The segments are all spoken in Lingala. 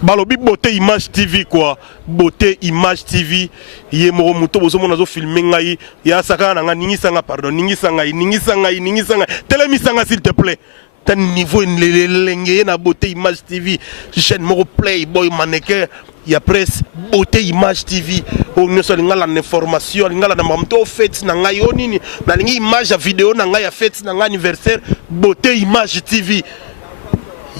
Balobi beauté image TV quoi. Beauté image TV. Yé moro muto bozo monazo filmer ngai. Ya saka na nga ningi sanga pardon. Ningi sanga. Telemi sanga s'il te plaît. T'as niveau l'engé na beauté image TV. Chaîne moro Playboy mannequin. Il y a presse beauté image TV. On ne sait pas l'information. On a mamto fait na ngai onini. Na lingi image vidéo na ngai ya fête na ngai anniversaire. Beauté image TV.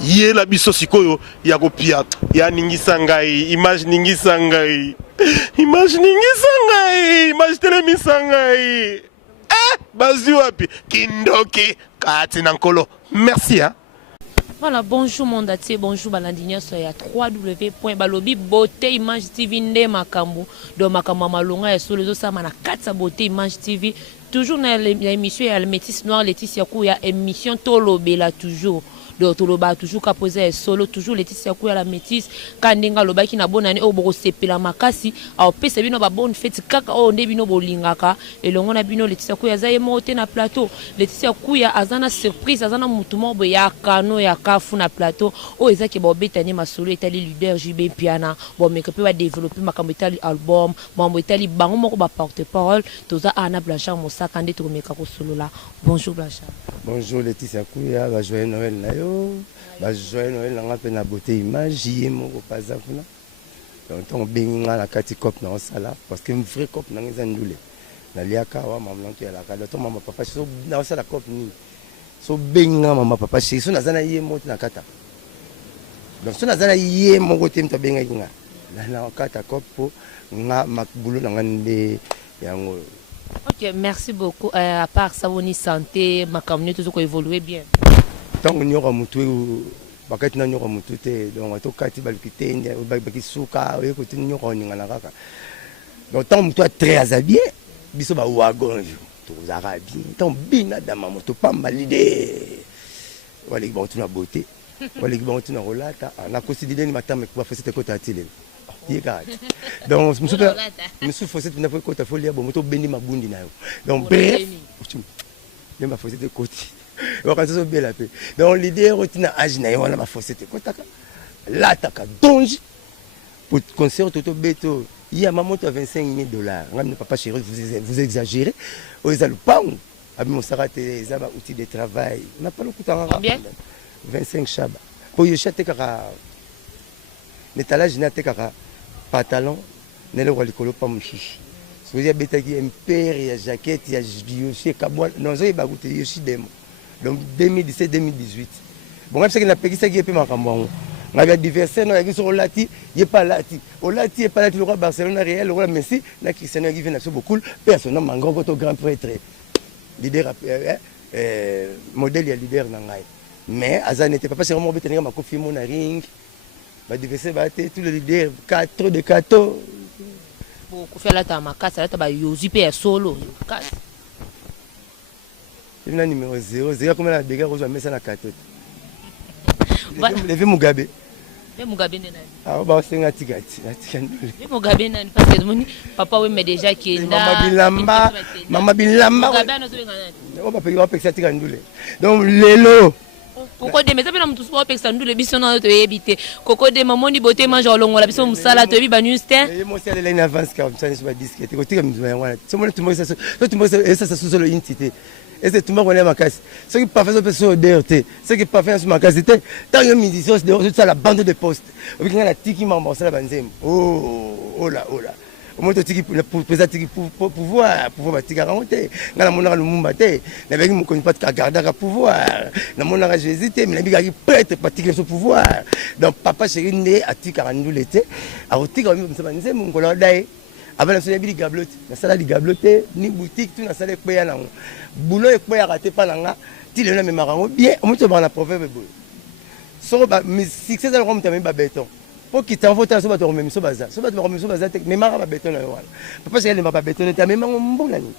Yé la biso sikoyo ya kopia ya ningi sangai image ningi sangai image telemi sangai bazi wapi kindoki kati nankolo merci hein. Voilà, bonjour mon atier, bonjour Balandinia soya 3w.balobi beauté image TV nde makambo do makambo malonga ya solo zo sama na katsa beauté image TV toujours na l'émission ya le métis noir Laetitia Kouya émission tolobela toujours. Donc toloba toujours ka poser solo toujours Laetitia Kouya la métis kandinga loba ki na bonane o boko sepela makasi au pesa bino ba bonne fête kaka o nde bino bolingaka elongo na bino Laetitia Kouya za ye mote na plateau Laetitia Kouya azana surprise azana mutumo bo ya kano ya kafu na plateau o ezaki bo betani masolo etali leader JB Piana bo mekape ba développer makambo etali album mambo etali bango moko ba porte-parole toza ana Blanchard Mosaka nde to meka ko solo la bonjour Blanchard. Bonjour Laetitia Kouya ba joyeux Noël na yo. Bah joyeux Noël na ngape na beauté image yé moko paza kuna donc on benga la kati cop na sala parce que un vrai cop na ngeza ndule na liaka wa maman to ya la kala to mama papa so na sala cop ni so benga mama papa so na zana yé moko na kata donc so na zana yé moko te mta benga kinga na kata cop po nga makbulo na ngande yango. Ok, merci beaucoup. À part ça, on santé, ma communauté toujours évoluer bien. Tant qu'on y aura mutu, bakati na nyora mutu te, donc to kati balukite, baki suka, écoute nyora ni ngana kaka. Donc tant mutu très habillé, biso ba wagon, to zarabi, tant bina dama moto pamba l'idée. Wala ki ba tu na beauté, wala ki ba tu na rolata, na considéré ni matame kwa fosete ko tatile. Donc je me suis forcé de n'avoir côté folie bon moto bendi mabundi na yo donc bref je me forcé de côté on quand ça bien la paix donc l'idée rotina âge na yo na ma forcé de côté là taka donge pour concert toto beto il y a ma moto à $25,000 ngam papa chéri vous exagérez aux alpang abi mon sarate za ba outil de travail n'a pas le coup en 25 chaba pour yo chate kaka l'étalage na te kaka pantalon nele kwa likolo pa mushishi sozi betaki impère ya jaquette ya Yoshi kabwa non zo ba goûter Yoshi demo donc 2017 2018 bon ngapesa na pekisa ki pe makambo ngabi adversaire no yaki so lati ye pas lati olati ye pas lati le roi Barcelone Real le roi Messi na Cristiano qui vient na so beaucoup personne mango ko to grand prêtre leader modèle ya leader na ngai mais azan n'était pas parce que moi betenga makofi mon ring ba diverser ba tous les leaders 4 de 4 bon ko fela ta makasa ta ba yozi pe solo makasa il numéro 0 comme la dégâts rose mais ça na 4 levé Mugabe nena ah ba senga tikati atikandule Mugabe nani parce que moni papa we me déjà qui est là mama bilamba Mugabe no zo ngana on va payer avec ça tikandule donc lelo Koko de meza pena mtu so peksa ndule biso na to yebite koko de mamoni bote manja olongola biso musala to yebi ba news te et moi c'est aller en avance comme ça sur ma disquette ko tika mzwa wana so mo tout ça tout mo ça sous le entité et c'est tout mo connaît ma casse ce qui pas fait so personne DRT ce qui pas fait sur ma casse était tant que musicien de ça la bande de poste avec la tiki mambo ça la banzem oh là moto tiki pour présenter pour pouvoir batika ramonter ngala mona lumumba te na beki mo koni pas garder ka pouvoir na mona Jésus te mais na biki prêtre pratique ce pouvoir donc papa chéri né atika randule te a otika msaba nze mungola dai abana so yebili gablote na sala di gablote ni boutique tout na sala pe ya na boulot e pe ya raté pa nanga ti le na me marango bien moto ba na proverbe boy so ba succès dans le rome tamé ba béton pour quitter en faute so ba to remettre so baza te mais mara ba béton na yo wala papa c'est le ba béton ta même mbona ni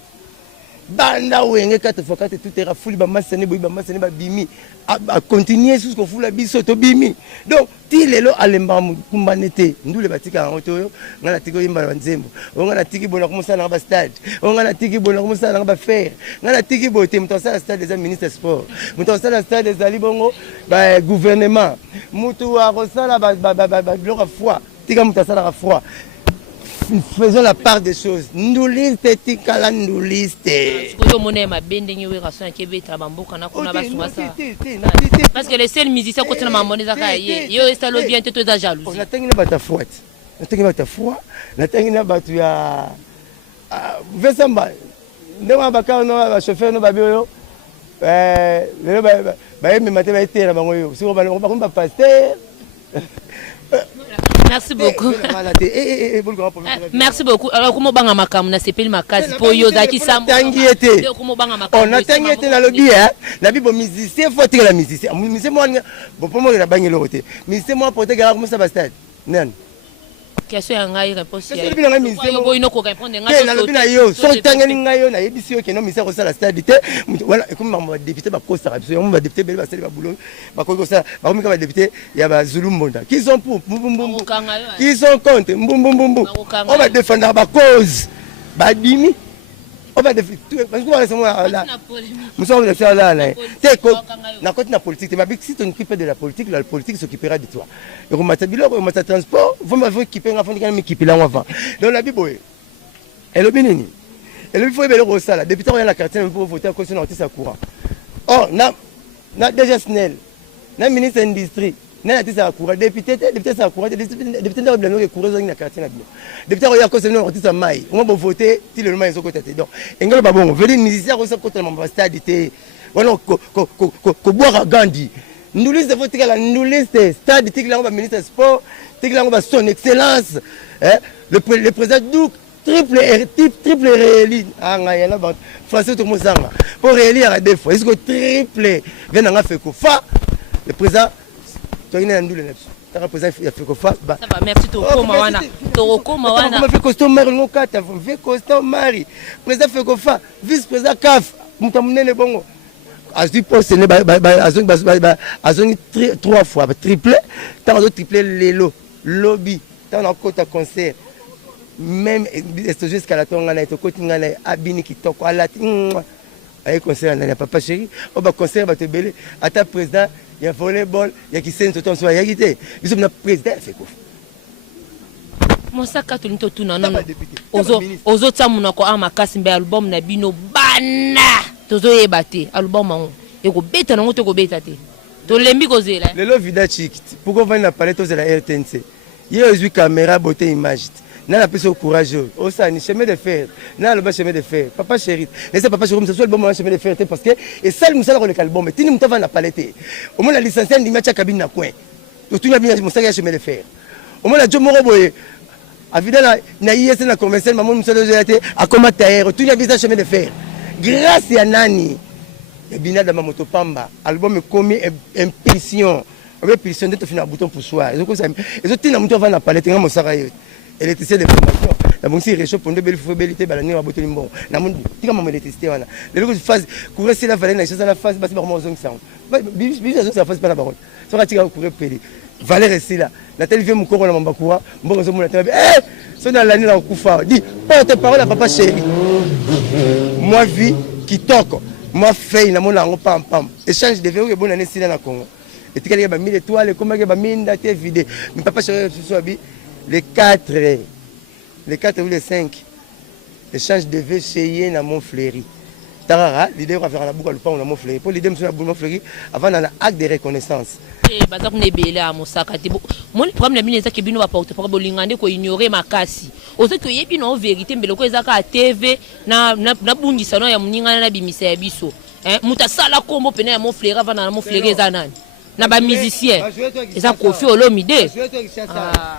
banda wenge 4x4 tout est rafouli bamasane boyi bamasane babimi a continuer jusqu'au fula biso to bimi donc ti lelo alemba kumbane te ndule batika yango to ngana tiko yimba banzembo ngana tiki bona kumusala ba stade ngana tiki bona kumusala ba faire ngana tiki bote mutosala stade des ministres sport mutosala stade des ali bongo ba gouvernement mutu wa kosala ba bloc foi tika mutosala ka foi. Faisons la part des choses. Nous liste tikala nous liste. Parce que les seuls musiciens quand on a monnaie ça yo ça le bien tout da jalousie. On a tengina bata fouet. On a tengina bata foi. On a tengina batu ya vesamba. Ndema baka no ba chauffeur no ba bio. Le ba me maté ba été na bango yo. Si on ba pasteur. Merci beaucoup. Merci beaucoup. Alors, comment banga makam na sepeli makasi po yo daki sambo. On a tangiete na lobby la bibo musicien faut tirer la musicien. Musicien moi bon pour moi la bangi loté. Musicien moi porter gara comme ça ba stade. Nan. Question ya ngai réponse ya. Question bien musicien. Yo ino ko répondre ngai. Na lobby na yo. So tangani ngai yo na yebisi yo ke no musicien ko sala stade te. Voilà comme ma député ba ko sala biso yo ba député bele ba sala ba boulot. Ba ko ça ba comme ba député ya ba Zulu Mbonda. Qui sont pour qui sont contre mbumbu. On va défendre ba cause. Ba dimi. On va défendre parce que on est là. Nous sommes là là. Na côté na politique, mais si tu t'occupes de la politique s'occupera de toi. Et on m'a dit là, on m'a transport, vous m'avez équipé en fond de équipé là avant. Donc la bibo. Et le binini. Et le faut le ça là, député rien la quartier pour voter à cause de l'artiste à courant. Oh, na déjà SNEL. Na ministre industrie. Na artiste à courant, député ça courant, député na blanc que courant na quartier na bio. Député ya cause de artiste à mai. On va voter si le nom est côté. Donc, engalo ba bon, venir musicien ko ça côté na stade té. Voilà ko boire Gandhi. Nous liste faut tikala nous liste stade tikala ba ministre sport, tikala ba son excellence. Le président Douk triple rééli. Ah ngaya ba François to Mozanga. Pour réélire à deux fois, est-ce que triple vient na fait ko fa le président tu as une ndoule là-dessus. Tu as président il a fait ko fa. Ça va merci to wana. To koma wana. On fait costume mari ngokata, fait costume mari. Président fait ko fa, vice-président CAF, mutamune bongo. Azui poste ne azongi 3 fois triplé tant triplé lelo lobby tant na kota concert même jusqu'à la tonga na etokoti ngana abini kitoko alati ay concert na papa chéri o ba concert ba te belé ata président ya volleyball ya kisenzo ton so ya gité biso na président fait quoi Monsaka to tuna non ozo tsamuna ko amakasi mbe album na bino bana tozo yebate album ango eko beta nango to ko beta te to lembi ko zela lelo vida chikiti pourquoi va na parler to zela RTNC yo ezui caméra beauté image na la personne courageux au ça ni chemin de fer na le chemin de fer papa chéri laissez papa chéri me soit le bon chemin de fer parce que et ça le musala ko le album tini mutava na palette au moins la licencié ndi matcha cabine na coin to tunya bien musala chemin de fer au moins la jomoro boye Avidala na IS na commercial maman musalo zoyate akoma tailleur tunya bien chemin de fer grâce à nani Bina da moto pamba album komi impulsion impulsion de finir bouton pour soi et ça et tina muto va na palette ngamo saka yo électricien de formation la bon si réchauffe pour de belle fobélité ba na boto limbo na mon tika maman électricité wana le logo phase courir c'est la valeur na chose la phase basi ba mo zong sound biso ça phase pas la parole so ka tika courir peli valeur c'est là la télévision mukoro na mambakura mbongo zo mona tebe so na lani na kufa dit porte parole à papa chéri moi vie qui toque moi fei na mona ngo pam pam échange de verre bon année sila na Congo et tikali ba 1000 étoiles comme ba minda te vidé mais papa chéri so abi les 4 ou les 5 échange de verre chez na mon fléri tarara l'idée va faire la boucle pas na mon fléri pour l'idée monsieur na mon fléri avant dans acte de reconnaissance baza kunebela mosaka te mon problème la mineza ke bino ba porte pour bolingande ko ignorer makasi ozo to yebi no vérité mbele ko ezaka TV na bungisa no ya muningana na bimisa ya biso muta sala kombo pena ya mon frère avant na mon frère eza nani na ba musicien eza Kofi Olomide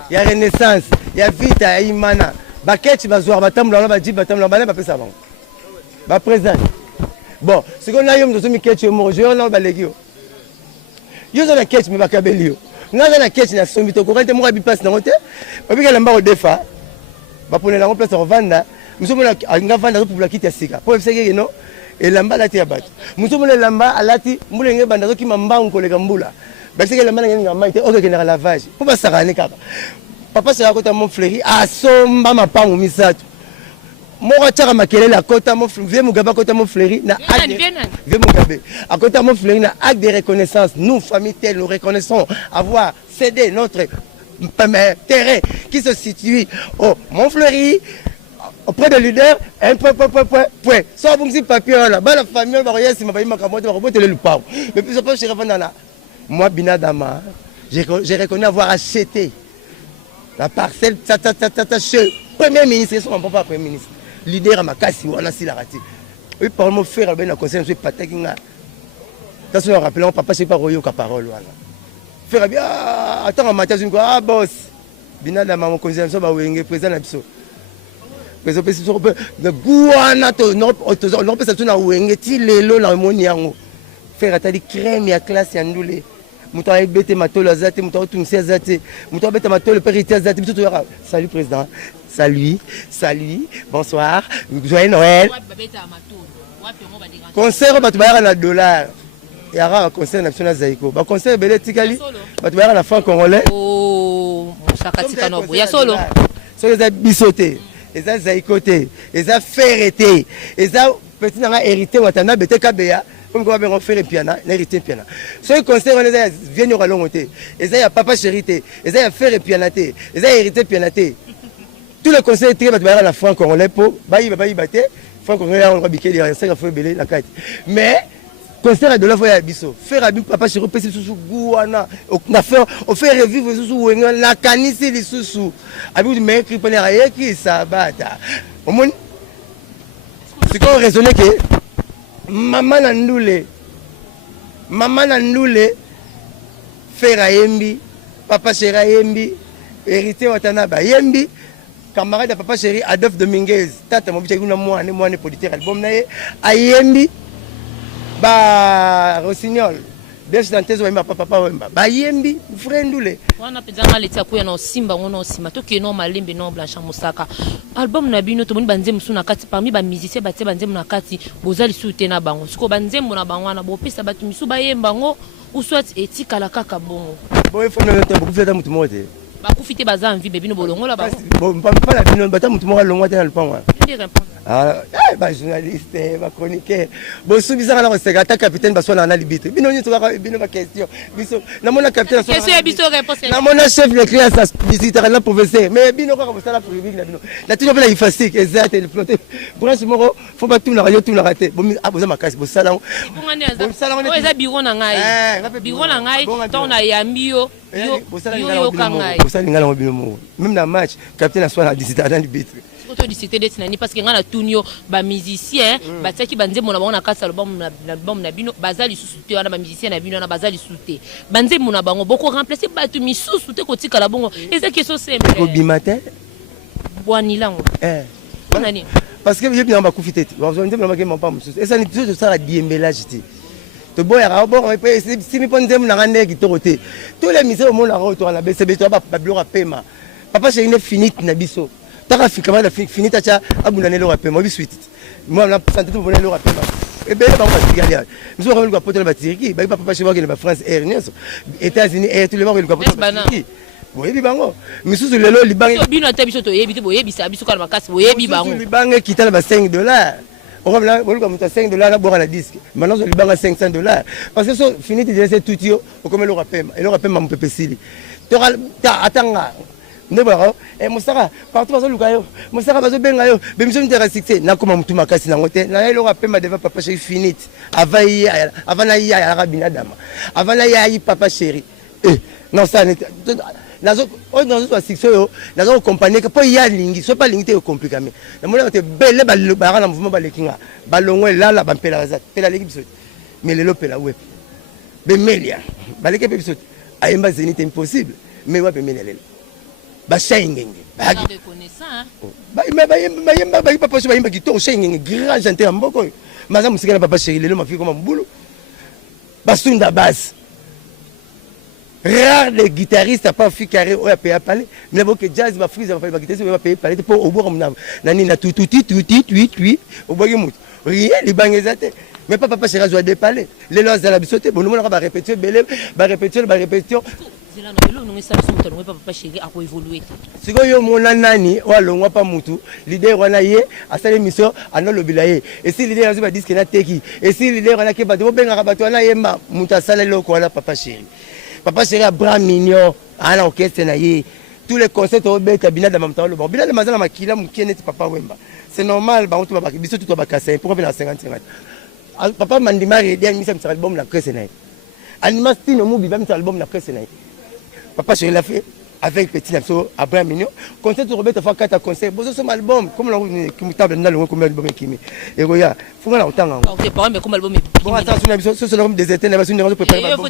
ya renaissance ya vita ya imana baketi bazwa batamula ba jiba batamula bana ba pesa bango ba présent bon ce qu'on a yo mzo mi ketche mo je on ba legio yo za na ketch me bakabeli yo ngaza na ketch na sombi to ko rente mo bi passe na hotel babika lamba o defa ba ponela en place en vanda Nous sommes là, à Ngavanda pour la quitter Sika. Pour essayer, non? Et lamba la tia bat. Nous sommes là, lamba, à la ti, moulenge bandazo qui m'amba un collègue Mboula. Parce que lamba n'a pas été au général lavage. Pour pas s'arranger, papa se raconte à mon fléri, à somba ma pas mon misato. Moi, tchara makele la kota mon fléri, viens Mugabe kota mon fléri, na viens Mugabe. À kota mon fléri, na acte de reconnaissance. Nous, famille telle, nous reconnaissons avoir cédé notre terrain qui se situe au Montfleury, auprès de leader, un point. Soit vous me dites papier là, la famille, on va rien si ma famille m'a camoté, on va te le pas. Mais puis, je pense que je reviens là. Moi, Binadama, j'ai reconnu avoir acheté la parcelle, premier ministre, son papa premier ministre. Leader à ma casse, on a si la raté. Oui, par mon frère, ben, la conseil, je suis pas taquin. Quand on rappelle, papa, c'est pas Royo qui a parole. Frère, bien, attends, en matière, ah, boss. Binadama, mon conseil, je suis président de l'abso. Président de Gouana, on peut s'attendre à Wenge, Tilelo, la Moniango. Frère, tu as dit crème, il y a classe, il y a ndoulé. Mouta bete matolo azate, mouta tunsi azate, mouta bete matolo périté azate, tout ça. Salut président, salut, bonsoir, joyeux Noël. Concert batubaya na dollar. Il y aura un concert national Zaïko. Ba concert belé tikali, batubaya na franc congolais. Oh, sakatika no ya solo. So les a bisoté, les a Zaïkoté, les a ferreté, les a petit na hérité watana bete kabea. Comme on va faire un piano, l'héritier piano. Ce conseil, on les viennent au longoté. Et ça, il y a papa chérité. Et ça, il y a faire un pianaté. Et ça, il y a hérité pianaté. Tous les conseils, tu vas à la France, on les pour. Baï, batté. France, on va biquer les recettes, on va faire la carte. Mais, conseil de la fois, il y a biso. Faire un papa chéri, c'est sous Gouana. On fait revivre sous la canisse, les sous. Avec du mec qui prenait rien, qui s'abatta. Au moins, c'est qu'on raisonnait que. Maman Nandoule, Fera Yembi, Papa Chéra Yembi, hérité Watanaba Yembi, camarade de Papa Chéri Adolphe Dominguez, Tata Mobiche Guna Moine politique album nae, Ayembi, ba Rossignol, Bêche Dantes Wemba Papa Wemba, ba Yembi, frère Ndoule. On a peut-être les tiakuya no simba on osima to ke no malembe no blancha musaka. Album na bino to moni banzemu suna kati parmi ba musicien batie banzemu na kati bozali sute na bango. Siko banzemu na bango na bo pesa batu misu ba yemba ngo ou soit etika la kaka bongo. Bon il faut même temps beaucoup faire mutu mote. Ba kufite baza envie bebino bolongo la bango. Bon pas la bino bata mutu mo longo te na le pango. Ndi répondre. Ah, bah journaliste, bah chroniqueur. Bon, sous bizarre alors c'est gata capitaine parce qu'on a libitre. Bino ni tu vas bino ma question. Biso, na mona capitaine. Question biso réponse. Na mona chef de classe ça visiteur là professeur. Mais bino quoi comme ça la privilégié na bino. Na tu pas la ifastique exact le planter. Branche moro, faut pas tout na radio tout na raté. Bon ah boza ma casse, bon salon. Bon salon. Oh eza biro na ngai. Biro na ngai, ton na yambio. Yo kangai. Bon salon ngala bino mo. Même na match, capitaine soit na visiteur dans libitre. Surtout discuter de tinani parce que ngana tunyo ba musicien ba tsaki banze mona bango na kasa album na bino bazali susuté wana ba musicien na bino na bazali susuté banze mona bango boko remplacer batu misusuté ko tika la bongo eza question simple ko bimatin bwani lango nani parce que yebi na ba kufitete ba zonde na ba pas mususu et ça ni tout ça la diembelage ti to boya ra bon si mi ponze mona ngane ki toroté tous les musiciens au monde la retour na BCB to ba blora pema papa c'est une finite na biso. T'as fini ta abundane le rappel moi suite moi la santé tout bonne le rappel et ben pas galia nous avons le porter la batterie ba papa chez moi qui est France Air États-Unis et tout le monde le porter boyebi bango misusu lelo libange bino ata biso to yebi te boyebi sa biso kana makasi boyebi bango libange kitala ba $5 on va là comme $5 là boire la disque maintenant le libange $500 parce que so fini de laisser tout yo comme le rappel et le rappel m'a pepesili atanga Nebaro, et Moussara, partout dans le Lucayo, Moussara Bazo Bengayo, Bemison Terrasixé, n'a comme un tout ma casse dans l'hôtel, n'a eu rappel ma deva papa chéri finit, avant la ya à Rabina Dama, avant la ya papa chéri. Non, ça n'est pas. Dans notre section, nous avons compagnie que pour y aller, lingi, soit pas limité au compliqué. Mais le monde était belle, le baran en mouvement balekinga, ballon là, la bampela razat, pela l'équipe, mais le lopé la web. Bemelia, baleke pepsot, aïma zénith impossible, mais ouais, bemelia. Ba shengenge ba reconnaissant ba papa chéri ba kitoko shengenge grand chanteur mboko maza musika na papa chéri lelo mafiki comme mbulu ba sunda base rare les guitaristes à pas fait carré ou à payer parler mais bon que jazz va frise va guitariste va payer parler pour au bout comme nani na tout au bout de rien les bangezate mais papa chéri doit déparler les lois de la bisoté bon nous on va répéter belé va répétition sikoyo mona nani walongwa pa mutu leader wana ye asale mission anolobila ye et si leader azuba disque na teki et si leader wana ke bato benga bato wana ye ma mutu asale loko wana papa chéri a bras mignon à l'orchestre na ye tous les concerts au bête bina da mamta lo bina da mazala makila mukene papa wemba c'est normal ba on ba biso tout ba kasa pour na 50 papa mandima redi misa msa album na presse na anima stino mu biba msa album na presse na papa chéri l'a fait avec petit Napso Abraham Mignon concert au Robert fa 4 concert bozo son album comme la kimutable na lo comme album kimi et goya funga na utanga OK pas mais comme album bon attends sur l'album sur l'album des étés na ba sur une préparer album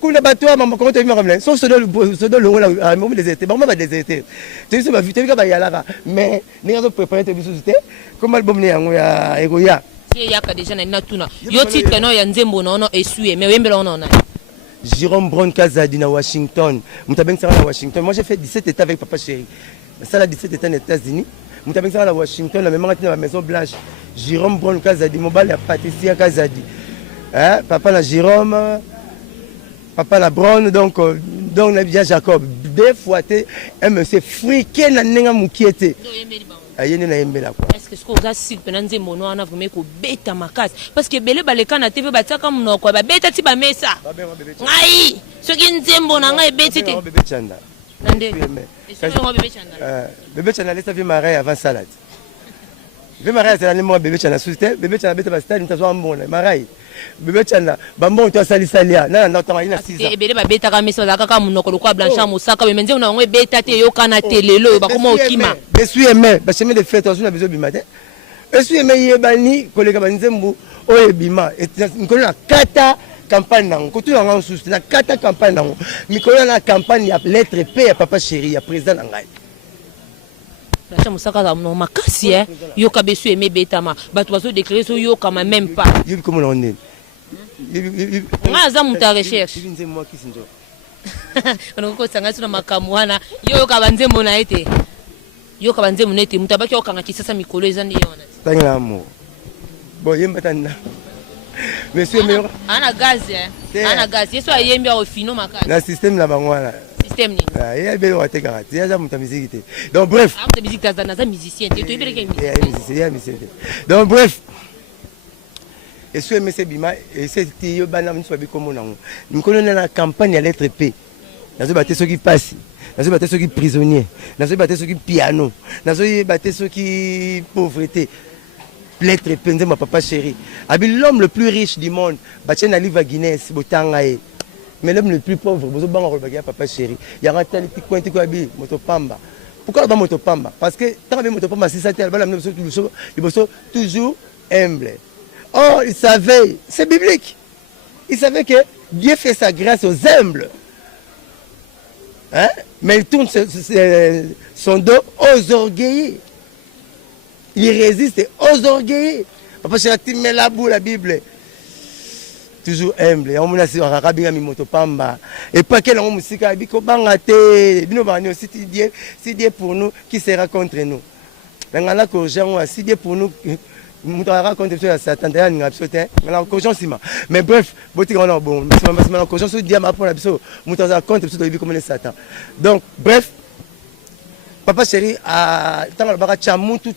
kuna bato mama comment tu me so le la moment des étés bon ba des étés tu sais ba vite ba yala mais ni nga préparer te biso c'était comme album ni yango ya egoya si yaka déjà na tuna yo titre no ya nzembo no esue mais wembela no na Jérôme Brown Kazadi na Washington. Mutabengi sara na Washington. Moi j'ai fait 17 états avec papa chéri. Ça là 17 états aux États-Unis. Mutabengi sara na Washington, la même à la Maison Blanche. Jérôme Brown Kazadi, mobile ya Patricia Kazadi. Hein, papa na Jérôme, papa na Brown donc na bien Jacob. Des fois un monsieur friqué na nenga mukiete. Ayene na yembela quoi. Est-ce que ce qu'on a si penanze mono ana vraiment ko beta makas parce que belé baleka na TV bataka munoko ba beta ti ba mesa. Ngai soki nzembo na ngai beti te. Bébé Chanda. Nande. Bébé Chanda. Bébé Chanda laisse vie marais avant salade. Bébé marais c'est l'animaux bébé Chanda sous-terre bébé Chanda beta ba stade ntazo mbona marais. Bébé Chanda bambo to sali salia na tanga ina 6 ans. Ebele ba beta ka mesa kaka munoko lokwa blancha musaka mais menze una ngwe beta te yo kana telelo ba koma okima. Je suis aimé, parce que mes fêtes on a besoin du matin. Je suis aimé yebani collègue banzembu oyebima et nkolo na kata campagne nango ko tu na sous na kata campagne nango mikolo na campagne ya lettre P ya papa chéri ya président ngai. La musaka za no makasi yo ka besu aimé betama bato bazo déclarer so yo kama même pas. Yo comme on est. Nga za muta recherche. Moi qui sinjo. On ko sanga suna makamwana yo ka banzembo na ete. Yo ka banzembo na ete mutabaki yo kanga kisasa mikolo ezandi yona. Tanga amour. Bon yemba tanda. Monsieur meilleur. Ana gaz ana gaz. Yeso ayembi au fino makasi. Na système la bangwana. Système ni. Ah, il y a belle wate karate. Il y a za muta musique. Donc bref. Ah muta musique za na musicien. Tu ibere ke musicien. Donc bref. Et ce monsieur Bima et c'est yo bana mso bi comme nango. Nkolo na campagne ya lettre P. Nazo baté ceux qui passent. Nazo baté ceux qui prisonniers. Nazo baté ceux qui piano. Nazo baté ceux qui pauvreté. Lettre P nzema papa chéri. Abi l'homme le plus riche du monde. Baché na livre Guinness botanga e. Mais l'homme le plus pauvre bozo banga ko bakia papa chéri. Ya ratali ti kwenti ko abi moto pamba. Pourquoi ba moto pamba? Parce que tant ba moto pamba si ça tel ba la toujours humble. Oh, il savait, c'est biblique. Il savait que Dieu fait sa grâce aux humbles. Hein? Mais il tourne son dos aux orgueilleux. Il résiste aux orgueilleux. Papa Chéri, mais la boue, la Bible. Toujours humble. Et on a dit, et pas qu'elle a une musique, si Dieu pour nous, qui sera contre nous? Si Dieu pour nous, nous raconte ça Satan mais bref bon Satan donc bref papa chéri a tant le chamutu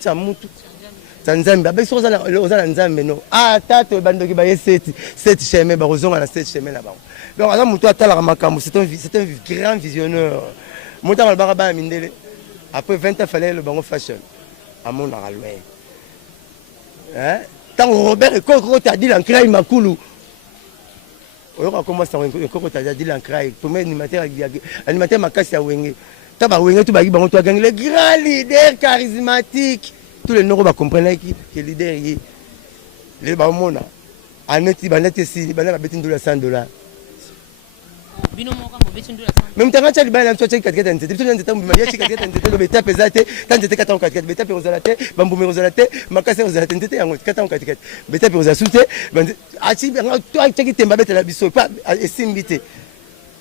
Tanzanie ba so za nzambe no tato bandoki ba 7 chemin ba rozonga na 7 chemin na ba donc ala mutu atala makambo c'est un grand visionneur mutu le bara ba mindele après 20 ans fallait le bango fashion à mon loin. Hein? Tant Robert et Coco t'a dit l'encraille Makulu. On commence à Coco t'a dit l'encraille. Premier animateur Makasi à Wenge. T'as pas Wenge, tu vas gagner le grand leader charismatique. Tous les neuros comprennent que le leader est. Les Bamona. Aneti, Baneti, si, Banana, $100. Même tu as dit que tu as dit que tu as dit que tu as dit que tu as dit que tu as dit que tu as dit que tu as dit que tu as dit que tu as dit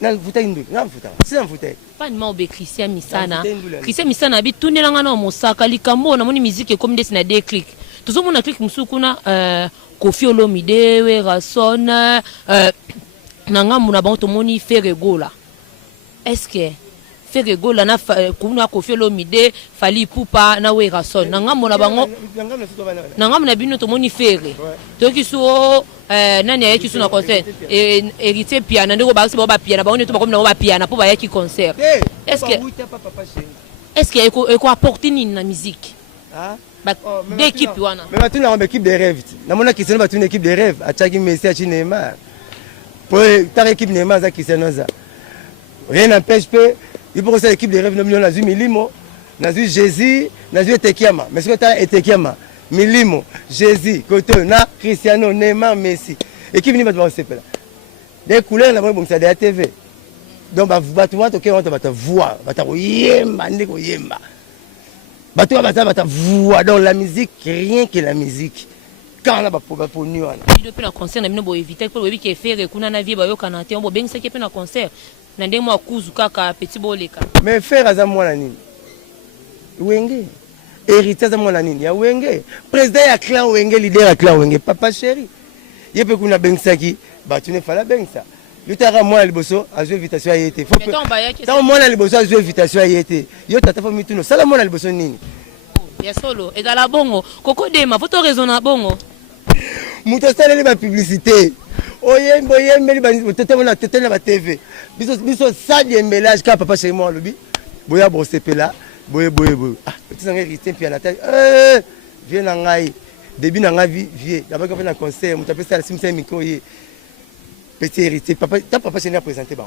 na futa indu na futa sina futa pas nima obe Christian Misana bi tunelanga na mosaka likambo na moni musique comme des na des clics tout mona click musukuna Koffi Olomide Werason nanga muna bango to moni Ferregola est-ce que Ferregola na kuna Koffi Olomide Fally Ipupa na Werason nanga mona bango nanga mona bino to moni Ferre to kiso nani ayaki suna concert héritier piano ndeko ba ba piano ba on to ba comme na ba piano pour ba yaki concert est-ce que eko apporter ni na musique d'équipe wana mais maintenant on équipe de rêve na mona Cristiano ba une équipe de rêve ataki Messi à Neymar pour ta équipe Neymar za Cristiano za rien n'empêche que il faut que cette équipe de rêve no million na Milimo na Jésus na Etekiama mais ce que ta Etekiama Milimo, Jésus, côté na Cristiano, Neymar, Messi. Équipe ni va devoir se faire. Des couleurs là bon ça de la TV. Donc bah tu vois OK on va te voir, va te yemba ndeko yemba. Bah tu va te voir dans la musique, rien que la musique. Quand là pour nous là. Depuis le concert na bino bo éviter pour webi ke faire kuna na vie ba yo kanate on bo bengisa ke pe na concert. Na ndemo akuzu kaka petit boleka. Mais faire aza mwana nini? Wenge. Héritage mon anini ya Wenge président ya clan Wenge leader ya clan Wenge papa chéri yepe kuna bengsaki ba tu ne fala bengsa lutara moi liboso azo invitation ayete faut tant moi liboso azo invitation ayete yo tata fa mituno sala moi liboso nini ya solo et la bongo koko dema faut to raisonner bongo muto sala ba publicité oyembo yembeli ba tete mona tete na ba TV biso ça de mélange ka papa chéri moi lobi boya brosepela boye ah petit sangai Christian puis à la tête viens na ngai début na ngai vie d'abord quand on a concert on t'appelle ça le simple micro y petit héritier papa c'est à présenter bon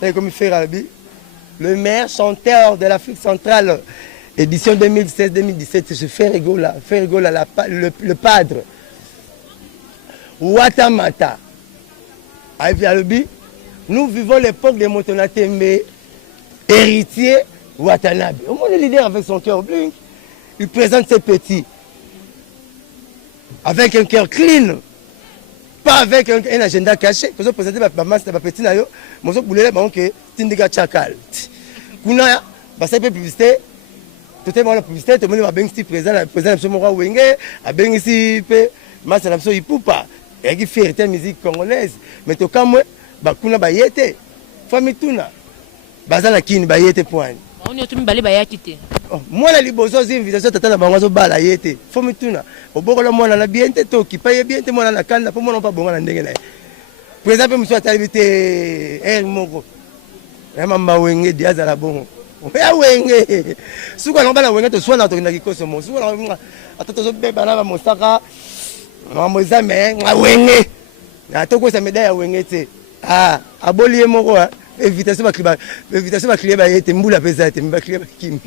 c'est comme faire Albi le meilleur chanteur de l'Afrique centrale édition 2016-2017 c'est Ferregola le padre Watamata avec Albi nous vivons l'époque de Motonatembe héritier Watanabe. Au moins le leader avec son cœur blink, il présente ses petits avec un cœur clean, pas avec un agenda caché. Quand on présente ma masse de ma petite nayo, moi je voulais bon que tindiga chakal. Kuna ba ça peut publicité, tout est la publicité, tout le monde va bien ici présent monsieur Mora Wenge, a bien ici pe masse na monsieur Ipupa, et qui fait la musique congolaise. Mais to quand moi ba kuna ba yete, famille tuna. Bazana kini ba yete point. On est tous balé baya quitter. Moi la liboso invitation tata na bango zo bala yete. Faut mituna. Obokola mwana na bien te toki paye bien te mwana na kanda po mwana pa bonga na ndenge na. Par exemple monsieur atalibité moko. Mama Wenge diaza la bongo. Ya Wenge. Suka na bala Wenge to swana to na kikoso mo. Suka na atata zo beba na mosaka. Mama zame nga Wenge. Na toko sa médaille ya Wenge te. Ah, abolié moko invitation ba client ba yete mbula pesa te ba client ba kimi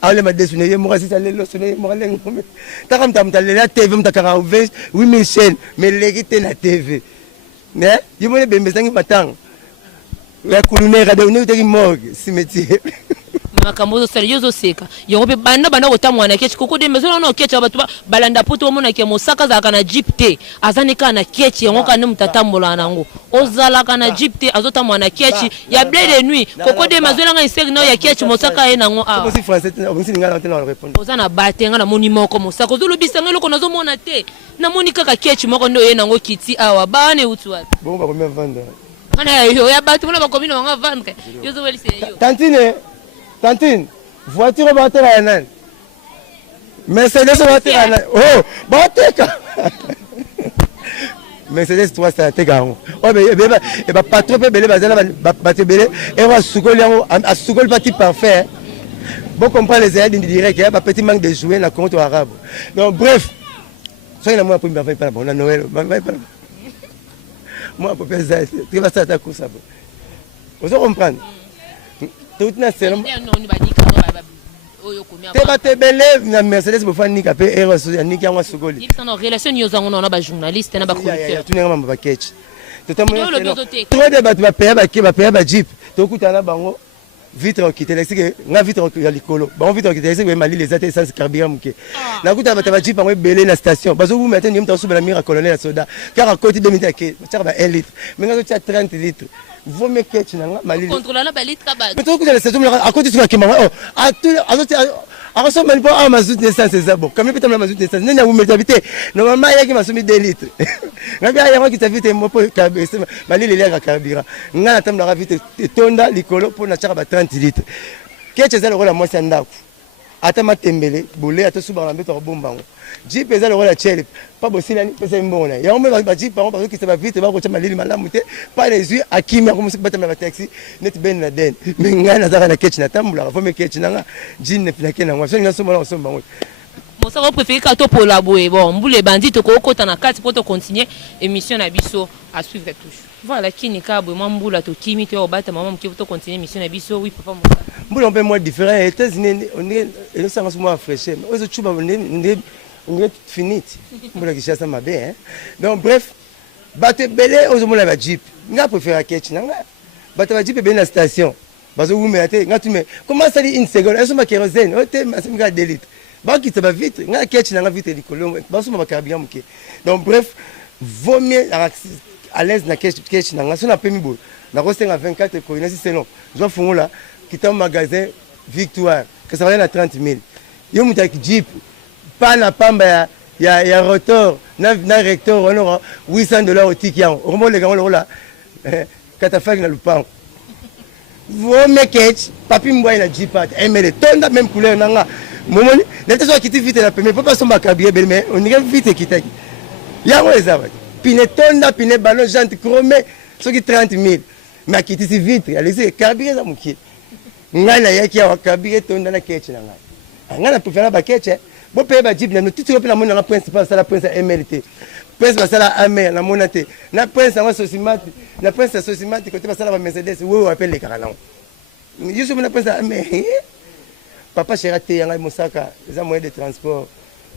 ale ma desune ye mo sisa lelo sone mo lengo ta kam tam talela TV mtakara 8000 chaînes mais legite na TV né yimo ne bembe sangi matang ya kulune radio ne utaki morgue cimetière makambo sérieuse oseka yango pe banda kotamwa na kechi koko de maison na kechi abatu balanda poto mona ke mosaka za kana jeep te azani kana kechi yango kana mutatambola nango ozala kana jeep te azotamwa na kechi ya blé de nuit koko de maison na iseri na ya kechi mosaka ye nango a aussi français aussi ngala ntena répondre ozana batenga na moni moko mosaka ozolobisa ngelo kono zomona te na moni kaka kechi moko ndo ye nango kiti awa bane utu wapi bon ba combien vendre kana yo ya batu mona ba combien wanga vendre yo zo welise yo Tantine, voiture va te la nan. Mercedes va te la nan. Oh, va te ka. Mercedes 3 ça te ga. Oh be pas trop belé bazala ba te belé et va soukol yango a soukol parti parfait. Bon comprendre les aides direct il y a petit manque de jouer na compte arabe. Donc bref, soyez la moi pour me faire pas bon Noël, moi pour faire ça, tu vas ça ta course ça. Vous comprenez? Tout na selon te belé na Mercedes bo fani ka pe ero so ya niki yango sugoli il sont en relation yo zango na ba journaliste na ba chroniqueur tu nenga ba ketch tout trop de batu ba payer ba jeep to kutana bango vitre okite lexi que nga vitre ya likolo ba vitre okite lexi que mali les até essence carburant muke na kuta ba tabaji pa belé na station bazo vous mettez nyum ta subela mira colonel soda car à côté de minute ke tsa ba 1 litre mais nga tsa 30 litres vous me ketch na mali contrôler la litre ka ba mais to kuta la station à côté tu kima oh à tout à ça mali pas mazout d'essence c'est bon comme peut-être mazout d'essence nena vous mettez habité normalement il y a qui m'a soumis 2 litres nga bien ya qui t'habite mo pour mali les liens carburant nga na tamla vitre tonda likolo pour na tsa ba 30 litres ketch za le rola moi c'est ndako ata matembele bolé ata suba na mbeto bombango jeep eza le rola chele pas bosina ni pesa mbona ya ombe ba jeep par exemple qui ça va vite ba ko chama lili malamu te pas les yeux akimia comme sikubata na taxi net ben na den mingana za na ketch na tambula fo me ketch na nga jine na kena ngwa so nga so mona so mbango Mosa va préférer ka to pour la boue bon mbule bandit ko ko ta na kati pour to continuer émission na biso à suivre toujours voilà kini ka bo mbula to kimi te obata maman ki to continuer émission na biso oui papa Mosa mbula on peut moi différent et États-Unis on est et nous sommes moi fraîcheur mais aux chuba on est fini mbula ki chassa mabe hein donc bref batte belé aux mona ba jeep nga préférer ketch na nga batte ba jeep be na station bazo vous mettez nga tu me comment ça dit une seconde est-ce ma kérosène o te ma 2 litres ba qui va vite nga ketch na nga vite likolo ba so ma carburant muke donc bref vaut mieux à l'aise na ketch na nga so na pemi bo na ko 24 ko ina si selon je vais fongola quitter un magasin Victoire que ça valait na 30 000 yo muta jeep pas na pamba ya rotor na rector on aura $800 au ticket on remonte les gars là katafak na lupango vaut mieux ketch papi mboy na jeep at aimer tonda même couleur na nga momoni n'était soit quitter vite la première pas son macabier mais on irait vite quitter ya ouais ça va pine tonda pine ballon jante chromé ce qui 30 000 mais quitter si vite allez carbier ça muki ngana yaki ya carbier tonda na ketch na nga ngana préfère ba ketch bon payer ba jeep na tout pe na mona na principal ça la prince MLT prince ba sala amer na monate na prince na sosimati na prince sosimati côté ba sala ba Mercedes oui appelle les caralons Youssou na prince amer papa chéra te yanga mosaka za moyen de transport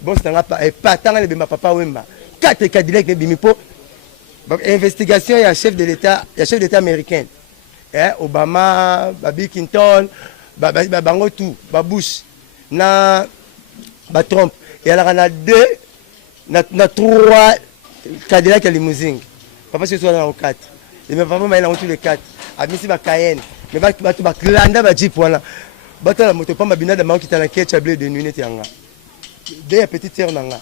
bon c'est pas tant le bimba papa wemba 4 Cadillac ne bimi po investigation ya chef d'état américain Obama Bill Clinton bango tout ba Bush na ba Trump et alors on a 2 na 3 Cadillac limousine papa c'est soit dans 4 et mais papa il a tous les 4 a mis ba Cayenne mais ba klanda ba Jeep voilà batala moto pamba binada manki tala ketcha blé de nuit net yanga deux petites sœurs nanga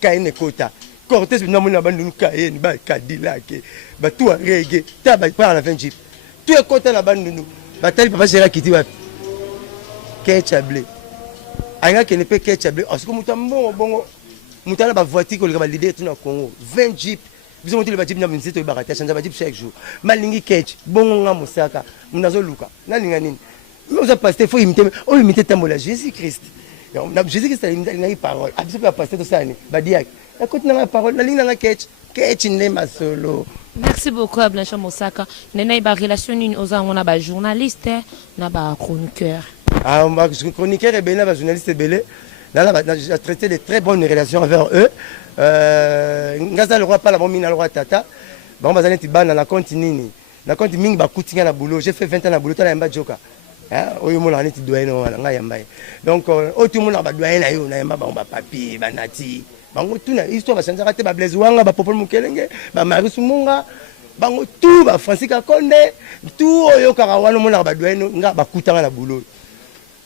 Cayenne kota Cortez na mona bandu Cayenne ba Cadillac ba tout reggae ta ba par la 20 Jeep tout est kota na bandu batali papa sera kiti ba ketcha blé anga ke ne peut ketcha blé parce que mutambo bongo mutala ba voiture ko le ba leader tout na Congo 20 Jeep biso moto le ba Jeep na minzito ba kata chanja ba Jeep chaque jour malingi ketch bongo nga musaka munazo luka na linga nini mais vous avez passé il faut imiter tambola Jésus-Christ Jésus-Christ il a une parole absolument pas passer tout ça ba diak écoute na parole na linga na ketch ne ma solo. Merci beaucoup à Blanche Mosaka nena ba relation une aux on a ba journaliste na ba chroniqueur chroniqueur et ben ba journaliste belé là j'ai traité de très bonnes relations envers eux ngaza le roi pas la bon mina le roi tata ba on va aller tibana na compte nini na compte mingi ba kutinga na boulot j'ai fait 20 ans na boulot tala yamba joka oyo mona neti doyen wala nga yamba donc tout mona ba doyen na yo na yamba ba papier ba nati bango tuna histoire ba sanzaka te ba Blaise Wanga ba Popol Mukelenge ba Marius Munga bango tout ba Francis Kakonde tout oyo karawana mona ba doyen nga ba kutanga na boulot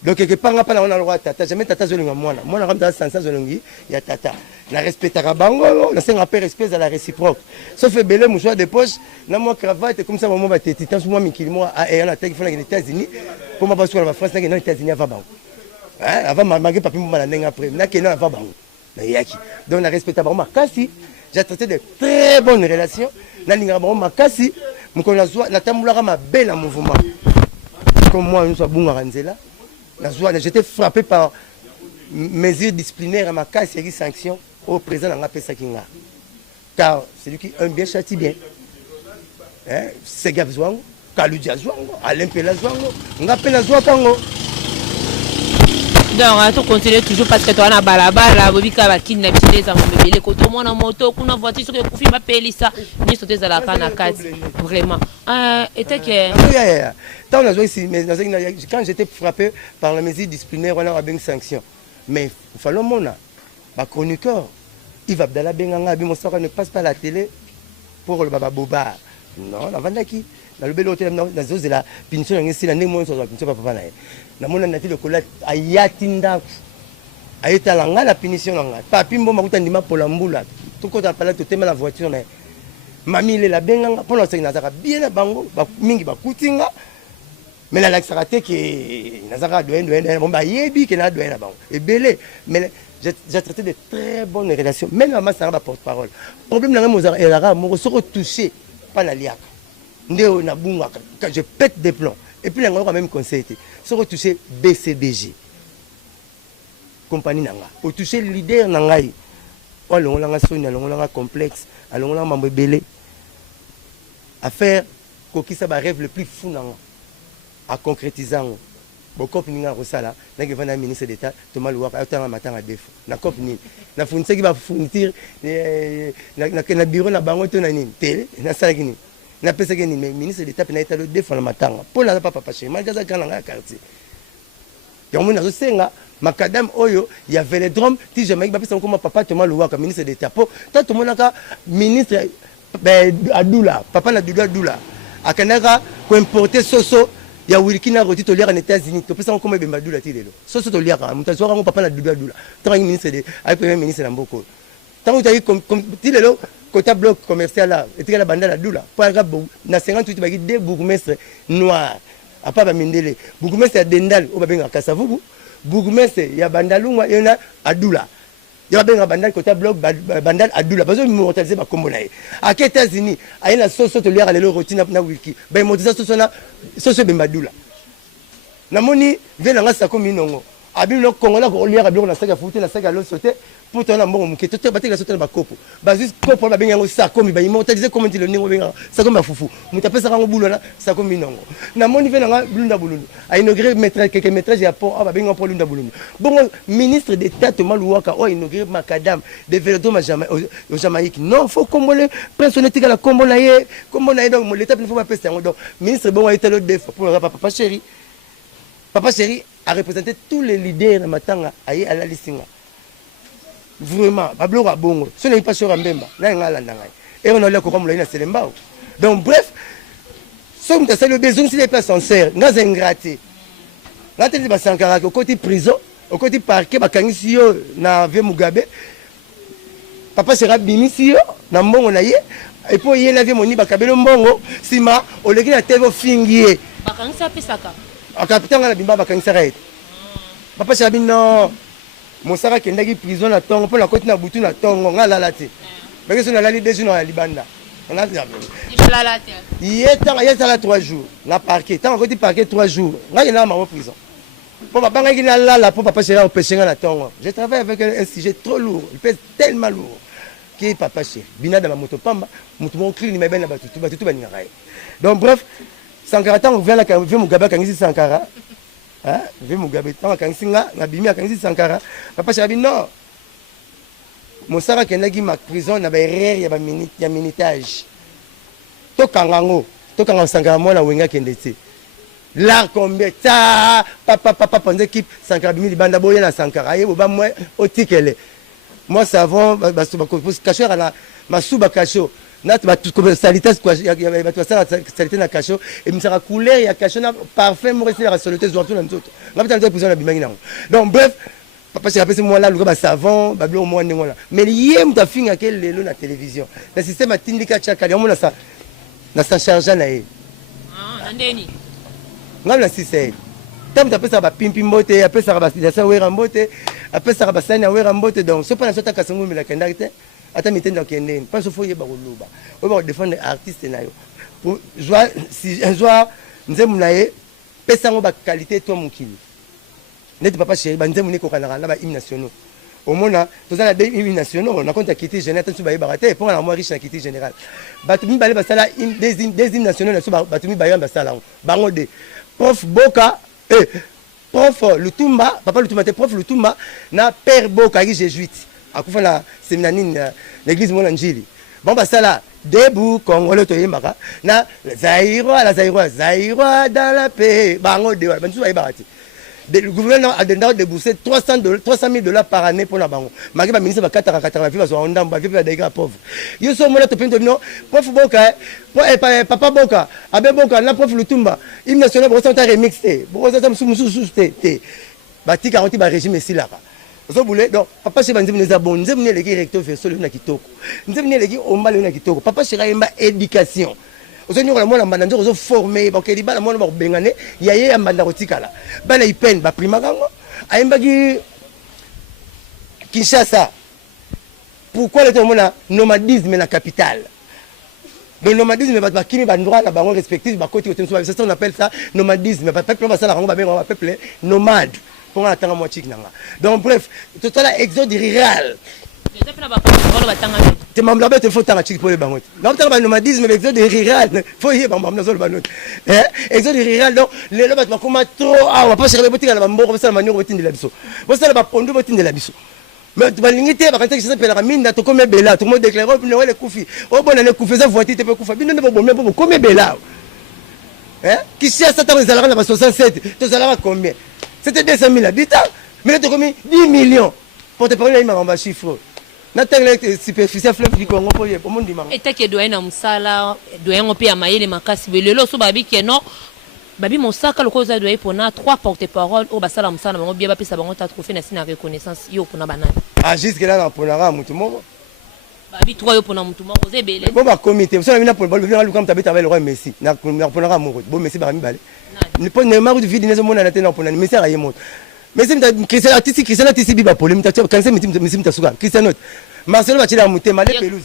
donc quelque part nga pa na roi tata jamais tata zolinga mwana comme dans sens zolongi ya tata na respectera bango na senga pe respect à la réciproque sauf belé mouchoir de poche na moi cravate comme ça maman ba tete tant moi mikili moi a na teki fona les États-Unis pour ma passer la France na États-Unis avant bango avant malgré papi moi na nenga après na kena avant bango na yaki donc na respectera bango makasi j'ai traité de très bonnes relations na linga bango makasi mko na zwa na tambulaka ma belle mouvement comme moi nous abunga ranzela j'étais frappé par mesures disciplinaires à ma casse et sanctions au président de la Kinga. Car c'est lui qui aime bien châtie bien. C'est Gav Zouango, Kaludia Zouango, Alain Pela Zouango, Ngapela Zouakango. Donc, tu continues toujours parce que tu as un balabala, tu as un kidnapping, tu as un bébé, tu as un moto, tu as une voiture, tu as un pays, tu as un vraiment. Et que... Quand j'étais frappé par la mesure disciplinaire, on a une sanction. Mais il fallait mon chroniqueur, Yves Abdallah Benganga, ne passe pas à la télé pour le Baba Boba. Non, la Vandaki. Dans le bel hôtel, dans la punition, il y a une punition papa. Na mona na tile kola ayatinda ayetalanga la punition nga papi mboma kutandima pola mbula tukota pala totema la voiture na mami ile la benga pona sengina zaka bien na bango ba mingi ba kutinga mais la laxara te que nazaka doendo bomba yebi que na doendo bango et belé mais j'ai traité de très bonnes relations même maman ça va porte-parole problème na mozara et la mo se retoucher pas na liaka ndeo na bunga je pète des plombs. Et puis, on a quand même conseillé, se retoucher BCBG, compagnie Nanga, pour toucher le leader Nangaï. On a un complexe, on a un membre belé, à faire ce qui rêve le plus fou Nanga, à concrétiser. Beaucoup de gens qui ont un ministre d'État, Thomas Louak, a un matin à défaut. Na copine, na fournisseur qui va fournir, na bureau na bango tonani, télé, na salagini. Na pesa que ni ministre d'État na état le défendre matanga pour la papa paché malgré ça quand la quartier donc on a senga makadam oyo il y avait les drômes ti jamais ba pesa comme papa Thomas Louaka ministre d'État pour tant tout monde ministre Adoula papa na Adoula akanaka ko importer soso ya Wilkina roti to lire en États-Unis to pesa comme bemba Adoula ti lelo soso to lire mutazo ngo papa na Adoula tant ministre de avec premier ministre na Mboko tant tu as comme ti lelo côté bloc commercial là et tu as la bande la doula pour arabe na 58 bagi deux bourgmestres noirs à pas Mindele bourgmestre Dendal au babenga Kasavubu bourgmestre ya bandalungwa yona Adoula ya babenga bandal côté bloc bandal Adoula parce que immortaliser ba kombo na ye à États-Unis ayena soso to lire le routine na wiki ba immortaliser soso na soso bembadoula na moni vena nga sako minongo abi no kongola ko lire bi na saka futé na saka lo sauter pour ton amour mon qui te battre la sauter ba kopo ba juste kopo ba benga ngo sako mi ba immortaliser comme dit le ningo benga sako ba fufu mutape saka ngo bulona sako minongo na moni vena nga blunda bulundu a inauguré maîtresse quelques maîtresses ya pour ba benga pour lunda bulundu bon ministre d'état Thomas Louaka o inauguré macadam de Velodrome au Jamaïque non faut comme le prince honnêteté la combo na ye donc l'état ne faut pas pester donc ministre bon a été le défaut pour papa chéri a représenté tous les leaders de Matanga à la Lissinga. Vraiment, Pablo Rabongo, ce n'est pas sur Mbemba, et on a l'air comme le Selembao. Donc, bref, ce qui est le besoin, c'est des places sincères, nous sommes ingratés. Là, tu es Sankara, au côté prison, au côté parquet, Bakangisio, na Ve Mugabe, papa sera Bimisio, na Mbongo na ye, et puis il y a Moni Bakabelo Mbongo, Sima, au lieu de la TV Fingier. Bakangisa Pisaka. A capitaine la bimba bakangisa raid papa chabi non mosara kendaki prison na tongo pour la côte na butu na tongo ngala lati parce que na la deux jours na libanda on a dit la lati yeta la 3 jours na parquet tant côté parquet 3 jours ngaki na ma prison pour papa ngaki na la pour papa chéri au péché na tongo je travaille avec un sujet trop lourd il pèse tellement lourd qui papa chéri bina dans ma moto pamba moto mon cri ni me ben na batutu baninga rai donc bref Sankara tant vient la Ve Mugabe kangisi Sankara hein Ve Mugabe tant kangisi nga na bimi kangisi Sankara papa chabi non mosara kendaki ma prison na ba erreur ya minitage to kangango Sankara mona wenga kendete l'art combien ta papa pendant équipe Sankara bimi banda boya na Sankara ye boba moi otikele moi savon ba cacher na masuba cacho nat ba tout comme salité quoi il y a ba tout ça salité na cacho et me sera couleur il y a cacho na parfait mo rester la salité zo tout les autres on va peut-être prison na bimangi nango donc bref papa c'est rappelé moi là le ba savon ba blo moi ndingo là mais yem ta finga quel lelo na télévision le système atindika chaka ya mona ça na sa charger na e ah ndeni ngala si c'est tam ta pesa ba pimpi mbote ya pesa ba sida sa wera mbote a pesa ba sani ya wera mbote donc c'est pas na sota kasangu mi la kendakte ata mitenda kendeni parce qu'il faut yeba kuluba on va défendre artiste na yo pour joie si un jour nzemu na ye pesa ngo ba qualité to mukili net papa chéri ba nzemu ni ko kana na ba hymne nationaux au mona tozana des hymnes nationaux on a compte activité générale tant ba barate pour la moi riche activité générale batumi bale ba sala des hymnes nationaux na so batumi ba yamba sala bango de prof boka prof Lutumba, papa Lutumba te prof Lutumba na père Boka qui jésuite. Akufa na séminaire l'église Molanjili. Bon bah ça là debout Congolais to yembaka na Zaïrois dans la paix. Bango de bantu ba ibati. Le gouvernement a déboursé 300 000 $ par année pour la banque. Malgré le ministre de la 4 vie, parce qu'on a des gars pauvres. Ils sont là, prof Boka, papa Boka, Abe Boka, la prof Lutumba, il me sonne pour un remixé. Pour ça, je me suis bâti 40 régime ici là. Donc, papa chez Banzim les abonnés, nous avons les recteurs vers le Nakitoko. Nous avons les Omba le Nakitoko. Papa chez Raïma éducation. Aujourd'hui, on a mandé aux formés, parce que les balles, on a bengane, il y a un mandarotika là. Bala ipen, ba primagango, a imbagi Kinshasa. Pourquoi le terme nomadisme la capitale? Le nomadisme est pas qui me bandera la baron respectif, ba côté c'est ça on appelle ça nomadisme. Peuple va ça la rango ba peuple nomade pour attendre moitié nanga. Donc bref, tout ça là exode rural. Tu m'as dit qu'il faut t'arracher pour les banques. Non, tu as le nomadisme, l'exode rural. Il faut y aller, exode rural, donc les lois sont comme trop. Ah, on va pas chercher les boutiques à la bambo, on va faire la manière de la biso. On va faire la pondu de la biso. Mais tu vas limiter, par exemple, ça s'appelle la mine, tu comme bella, tout le monde déclare, oh, les koufis. Oh, bon, les koufis, ça voiture, tu peux koufir. Bien, ne pas bon, comme bella. Hein? Qui cherche ça, tu as la 67, tu as combien? C'était 200 000 habitants, mais là, tu as combien? 10 millions. Pour te parler, il m'a rendu chiffre. Natanga superficiel fleuve du Congo pour le monde dimanche. Et que doyen na musala, doyen on peut amayer les makasi. Mais le lot so babi qui non, babi mosaka le cause doyen pour na 3 porte-parole au basala musala bango bien bapi sa bango ta trophée na sina reconnaissance yo pour na banane. Ah jusque là na ponara mutu moko. Babi 3 yo pour na mutu moko ze belé. Bon ba comité, vous savez na pour le venir comme tabeta avec le roi Messi. Na ponara moko. Bon Messi ba mi balé. Ne pas ne maru de vie dina mona na tena ponana Messi aye mot. Mais c'est Christian artiste biba polem ta quand c'est Messi ta suka. Christian Marcelo va tirer à monter mal pelouse.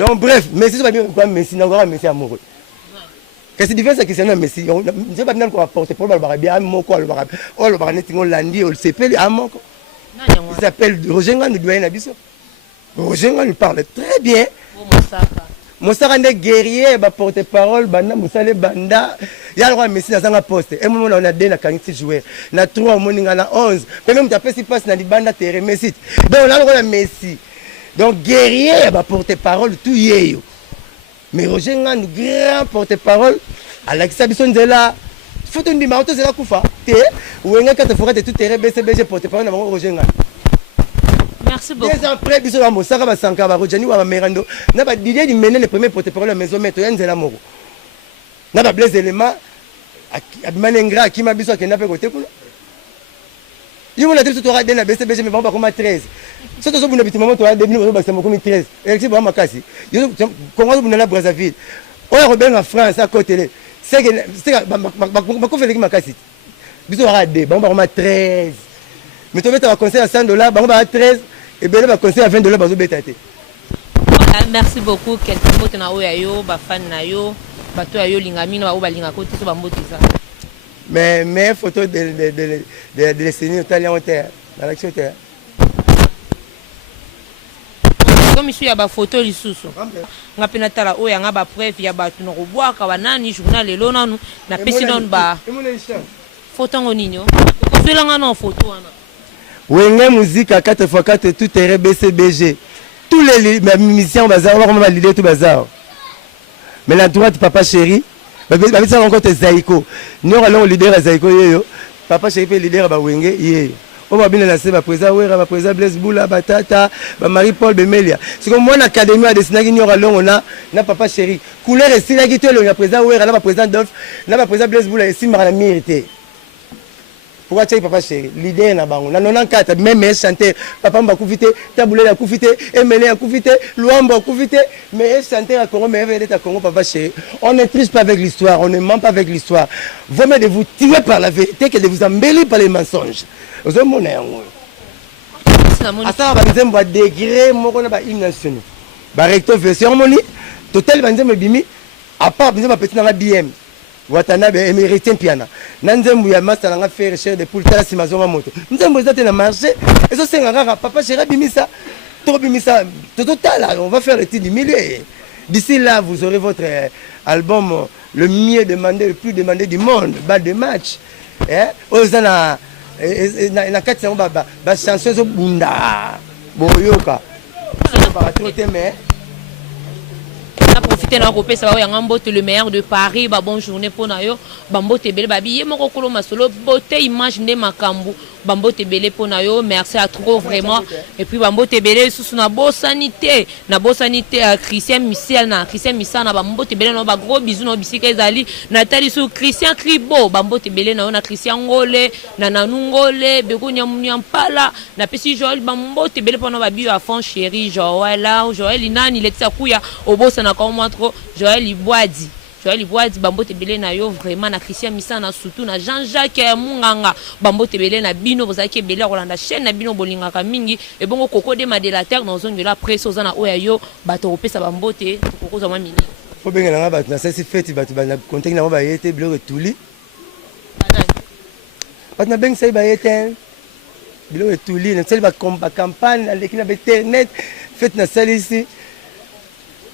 Donc bref, Messi va bien quoi Messi n'a pas Messi amoureux. Qu'est-ce qui diffère c'est que c'est un Messi. Je sais pas bien quoi porter pour le bien moko le bara. Oh le bara netingo landi on s'appelle à moko. Il s'appelle Roger Ngan doyen na biso. Roger Ngan il parle très bien. Moussaka est guerrier, ba porte-parole, banda Moussale banda. Il y a le roi Messi dans un poste. Et moi on a deux na 46 joueurs. Na 3 moninga na 11. Même tu as si passe na di banda terre Messi. Donc on a le roi Messi. Donc guerrier, bah, porte-parole, tout yé. Mais Roger Ngan, grand porte-parole, Alexa Bissonzela, faut te dire, mais c'est la koufa. Ou un gars qui te fera tout terrain, BCBG porte-parole, Roger Ngan. Merci beaucoup. 2 ans après, Bissonzela, Moussaka, Basanka, Rojani, ou Merando, n'a pas d'idée de mener le premier porte-parole à la maison, mais tu as un moro. N'a pas blessé éléments, à Manengra, qui m'a besoin qu'il n'a pas côté pour. Il m'a dit que tu auras des BCBG, mais pas comme 13. Si tu as un petit moment, tu as des numéros, c'est comme 13. Et c'est vraiment cassé. Comment vous n'avez pas Brazzaville? On est revenu en France à côté. C'est que ma conférence m'a cassé. Tu auras des, bon, 13. Mais tu vas conseiller à $100, bon, 13. Et bien, tu vas conseiller à $20, bah, merci beaucoup. Quelqu'un qui na oyo, ba fan na yo, ba to yo lingamino ba linga ko tiso ba mbotisa. Mais photo de l'enseignant italien dans l'action terre. Comme ici, il y a des photos lisusu. Nga pena tala oya nga ba preuve ya ba tu no bwaka banani journal lelo nanu na pesi non ba. Photo ngoninyo. Ko sela nga non photo wana. Wenge musique à 4x4 tout terrain BCBG. Tous les musiciens bazar, on va l'idée tout bazar. Mais la droite papa chéri, ba ça encore Zaiko. Nous allons leader Zaiko yo. Papa chéri peut leader ba Wenge yé. On va bien lancer ma président Wera, ma président Blaise Boula, Batata, Marie-Paul Bemelia. C'est comme moi l'académie a dessiné qui n'aura long on a papa chéri. Couleur et style qui te le président Wera, là ma président Dolph, là ma président Blaise Boula et si mara la mérité. Pourquoi tu es papa chéri? L'idée na bango. Na 94 même chanter papa mba koufité, taboulé la koufité, Emele a koufité, Luamba a koufité, mais chanter à Congo mais vedette à Congo papa chéri. On ne triche pas avec l'histoire, on ne ment pas avec l'histoire. Vaut mieux de vous tuer par la vérité que de vous embellir par les mensonges. Vous avez mon amour. À ça, on va dégré mon hymne national. Bah, recto fait cérémonie. Total, on bimi. À part, on va petit dans la BM. Watanabe émérité piana. Nanzembu ya master nga faire cher de poule tala simazonga moto. Nzembu ezate na marché. Et ça c'est ngara papa chéri bimisa. Trop bimisa. Total, on va faire le titre du milieu. D'ici là, vous aurez votre album le mieux demandé, le plus demandé du monde, bas de match. Ozana na kati yango bachanson ezobunda boyoka baratro te mais na profiter na kopesa ba yanga mbote le meilleur de Paris ba bonne journée pour na yo bambote belé babi ye moko kolo masolo beauté image nde makambu bambote belé pour na yo merci à trop vraiment et puis bambote belé sous na sanité Christian Michel na bambote belé na ba gros bisous na bisika ezali Nathalie sous Christian Kribo bambote belé na yo na Christian Ngole na Nanungole beko nyampala na pesi Joël bambote belé pour na ba bio à fond chéri Joël inani letsa kuya obosa na comme trop Joël Iboadi bambote belé na yo vraiment na Christian Misana surtout na Jean-Jacques Munganga bambote belé na bino bozaki belé rolanda chaîne na bino bolingaka mingi et bongo koko de madélateur dans zone de la presse ozana oya yo bato opesa bambote koko za mini faut bien nga bato na sesi fête bato ba contexte na ba yete bilo etuli bato na beng sai ba yete bilo etuli na sel ba campagne na lekina ba internet fête na salisi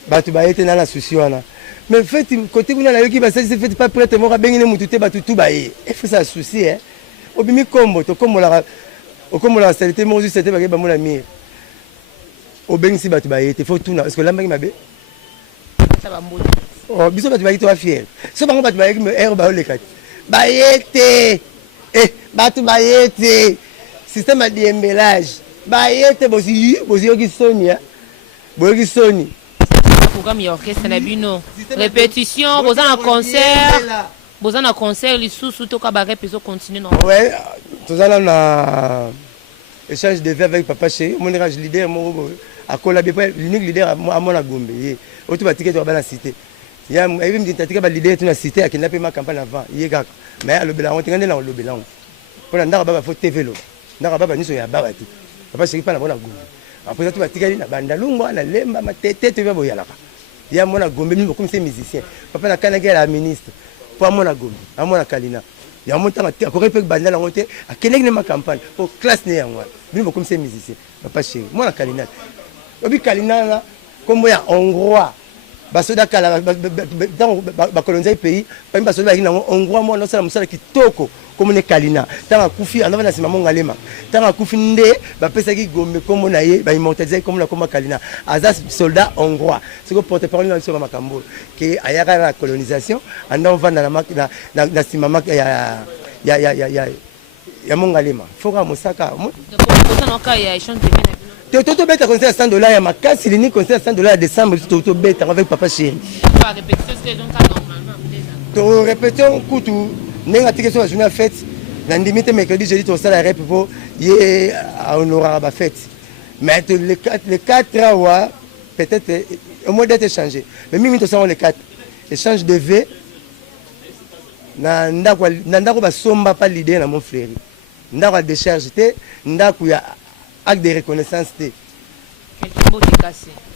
bato ba yete na la souci wana mais fait côté kuna na yoki ba ça fait pas prête mo ka bengine mutu te bato tout baye et fait ça souci hein obimi kombo to komola salité mo juste c'était ba mo la mire obengi si bato baye te faut tout na parce que lamba ki mabe ça va mbote oh biso bato baye to fier so bango bato baye me air ba le kat baye te bato baye te système de embellage baye te bosi yoki sonia boyoki soni programme ya orchestre na bino répétition bozana concert lisusu to ka ba répétition continue non ouais tozana na échange de vues avec papa chéri mon leader mo akola bien l'unique leader à mon gombe ye oto ba ticket to ba na cité ya ebi mdi tatika ba leader to na cité akenda pe ma campagne avant ye kaka mais le belango tingande na le belango pona ndaka baba faut TV lo ndaka baba niso ya baba ti papa chéri pa na bona gombe après to ba tikali na banda lungwa na lemba matete to ba boyalaka ya mona gombe mimi comme c'est musicien papa na kanaka la ministre pour mona gombe amona kalina ya monta ma ko repek banda la ngote akene ne ma campagne pour classe ne yango mimi comme c'est musicien papa chéri mona kalina obi kalina na comme ya hongrois basoda kala ba coloniser pays pa basoda ki na hongrois mo no sala musala kitoko comme ne kalina tanga kufi anava na sima monga lema tanga kufi nde ba pesa ki gombe comme na ye ba immortaliser comme la comme kalina azas soldat hongrois c'est que porte-parole na sur makambo que ayaka la colonisation anda on va na sima mak ya monga lema foka musaka mo Toto bête concert à $100 ya makasi lini concert à $100 décembre toto bête avec papa chéri. Pas répétition c'est donc normalement. To répétition kutu nenga tike so journée fête na limite mercredi jeudi to sala rep pour yé à honorer ba fête. Mais les 4 hours peut-être au moins d'être changé. Mais mimi to ça les 4 échange de V na ndako ba somba pas l'idée na mon frère. Ndako décharge te ndako ya acte de reconnaissance te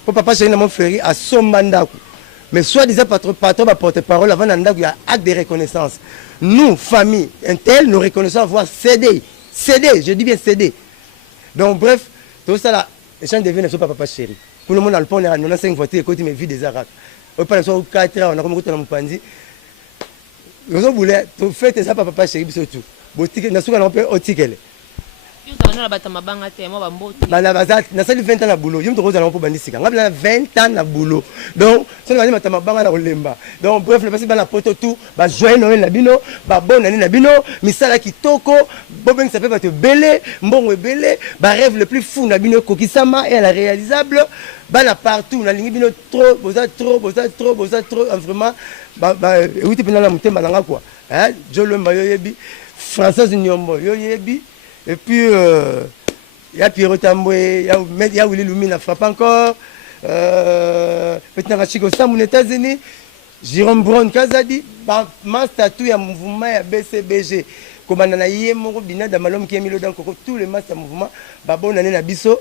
pour papa chéri na mon frère à Sombandako mais soit disant patron ba porte-parole avant ndako ya acte de reconnaissance nous famille intel nous reconnaissons avoir cédé je dis bien cédé donc bref tout ça là échange de vie ne soit pas papa chéri pour le monde dans le pont on a 5 voitures côté mes vies des arabes au pas sur 4 ans on a comme côté na mpanzi nous on voulait tout fait ça papa chéri surtout boutique na suka na peut otikele na sali 20 ans na boulot yim to kozala po bandisika ngabla 20 ans na boulot donc so na matama banga na kolemba donc bref le passé ba na poto tout ba joyeux Noël na bino ba bonne année na bino misala kitoko bobeng ça peut ba te belé mbongo belé ba rêve le plus fou na bino kokisama et la réalisable ba na partout na lingi bino trop boza trop vraiment ba outi pena na mutemba nanga quoi hein je le mayo yebi Françoise Nyombo yo yebi. Et puis, il y a Pierrot Tamboué, il y a Willy Lumina frappe encore. Maintenant, Rachiko Sam aux États-Unis, Jérôme Brown Kazadi, ma statut, il y a mouvement, il y a BCBG. Comme on a eu mon Bina Damalom qui a mis le dans tous les masses de mouvement, Babon Nané Nabiso.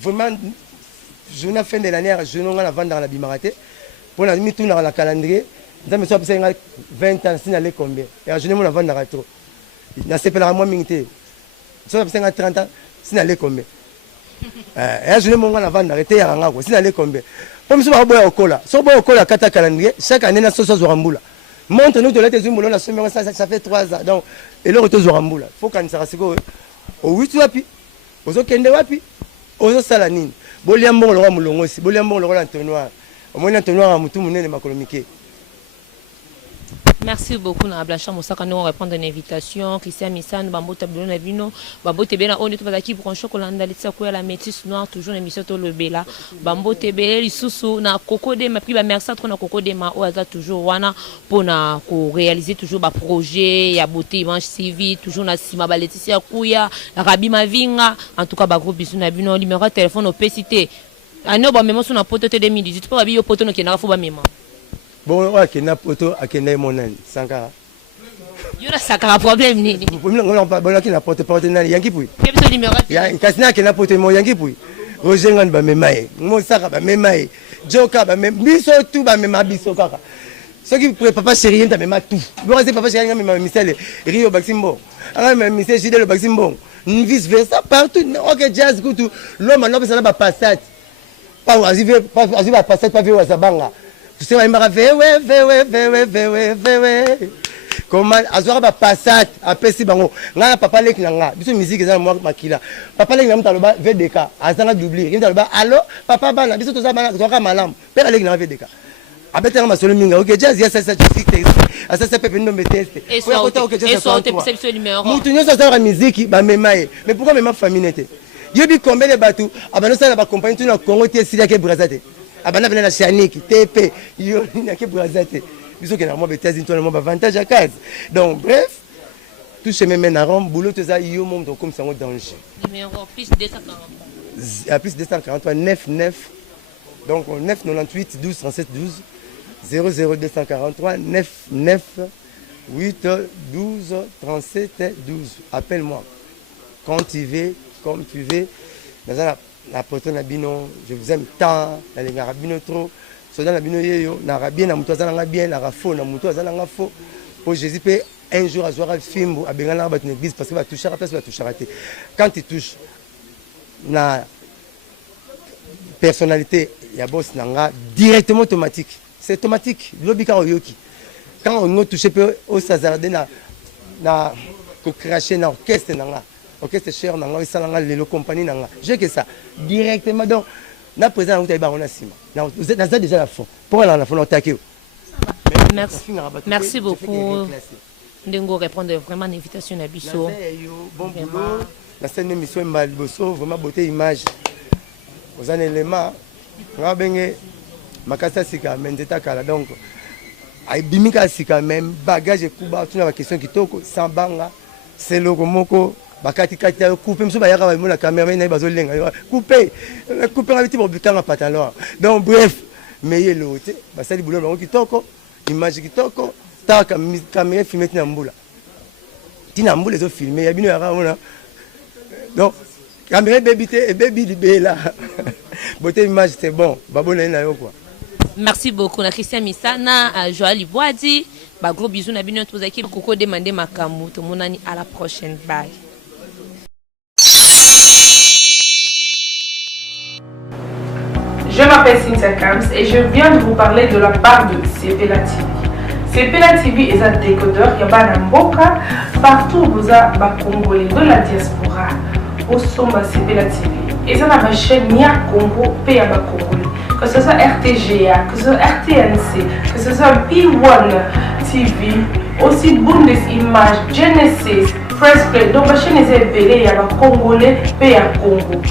Vraiment, je n'ai fin de l'année, je n'ai pas vendre dans la Bimaraté. Pour la mis tout dans la calendrier, je me suis 20 ans, si n'allait combien. Et je n'ai pas vendre dans la trop. Je n'ai pas moi minté. Ça fait 30 ans, si n'allait combien. Et je n'ai pas vendre arrêté à Rangago, si n'allait combien. Comme si on a au cola, si on a au cola, 4 calendrier, chaque année, on a 60 Ramboula. Montre-nous de l'être humain, ça fait 3 ans. Donc, et le retour au Ramboula. Il faut qu'on s'arrête au 8 wapi, au Kende wapi, au Salanine. Boliambo le roi Moulongo aussi, Boliambo le roi l'entonnoir. Au moins l'entonnoir à Moutou Mouné de Makolomike. Merci beaucoup na Ablacha Moussaka nous répondre à une invitation Christian Missane Bambo Tablo na vino Bambo Tebela on est tout qui pour un chocolat ndalitsa ko la métisse noire toujours émission to le bela Bambo Tebela lisusu na kokode ma pri ba merci trop na kokode ma o aza toujours wana pour na ko réaliser toujours ba projet ya beauté image CV toujours na sima ba Laetitia Kuya Rabi Mavinga en tout cas ba groupe bisu na vino numéro de téléphone au PCT ano ba memo sur na poto 2018 pas ba yo poto no kenaka fo ba memo. Bon, ok, na poto akenda monan Sankara. Yo na Sankara problème nini? Bon, qui na poto nani yangi pui. Quel est numéro? Ya kasina kena poto mo yangi pui. Roger ngan ba memaye. Mo saka ba memaye. Joka ba mem biso tout ba mema biso kaka. Ce qui pour papa chéri nta mema tout. Bon, c'est papa chéri ngan misel Rio Baximbo. Ah mais misel Jide le Baximbo. Vice versa partout. OK, jazz kutu. L'homme non ça ba passate. Pas azive pas passate pas vieux Zabanga. Tu sais, il m'a fait, comment, azora ba passate, après si bango, nga papa lek nanga, biso musique za moi makila. Papa lek nanga taloba VDK, azanga doubler, il taloba allo, papa bana, biso to za bana, to ka malam, père lek nanga VDK. Abete nga masolo minga, OK, jazz ya ça tu sais, ça pepe no me teste. Et so te pise le numéro. Mutu nyo ça la musique ba memaye, mais pourquoi même famille n'était? Yebi combien de bateaux, abano ça ba compagnie tout na Congo tie Siria ke Brazzaville. Abana bena na Chanik, TP, yo ni ke Brazzaville. Biso ke na mo betazine to na mo avantage à case. Donc bref, tout chemin mène à Rome, boulot tout ça yo mom comme ça en danger. Numéro plus 243. À plus 243 99 donc 998 12 37 12 00243 99 8 12 37 12. Appelle-moi quand tu veux, comme tu veux. Dans la poto na bino, je vous aime tant, na les ngarabino trop. Sodan na bino yeyo, na rabien na muto azana bien, na rafo na muto azana ngafo. Pour Jésus peut un jour à jouer à film à bengana ba une église parce que va toucher à place va toucher rater. Quand tu touches na personnalité ya boss nanga directement automatique. C'est automatique. Lobika oyoki. Quand on touche peu au sazarde na ko cracher na orchestre nanga. Orchestre cher nanga isalanga lelo compagnie nanga. J'ai que ça directement donc na présent on a sima. Vous êtes déjà la fond. Pour la fond on attaquer. Merci beaucoup. Ndengo répondre vraiment à l'invitation à Bisso. Bon boulot. La scène émission Maliboso vraiment beauté image. Aux un élément nga benge makasa sika mendeta kala donc ay bimika sika même bagage kuba tuna ba question kitoko sans banga c'est logo moko bakati kati couper mso ba yaka ba mona caméra na bazolenga couper ngabiti bobikanga pantalon donc bref meye lote basali boulot bango kitoko image kitoko ta caméra filmer tina tina mbula zo filmer ya bino yaka mona donc caméra baby libela beauté image c'est bon babona na yo quoi. Merci beaucoup na Christian Misana Joali Boadi ba gros bisous na bino tous équipe koko demander makambu to monani à la prochaine bye. Je m'appelle Cynthia Kams et je viens de vous parler de la part de CPLA TV. CPLA TV est un décodeur qui a mboka partout vous a ba congolais de la diaspora au sommet CPLA TV. Et ça n'a pas chaîne ni à Congo, pays à Congolais. Que ce soit RTGA, que ce soit RTNC, que ce soit P1 TV, aussi Bundesimage, Genesis, Press Play. Donc, la chaîne est appelée à Congolais, pays à Congo.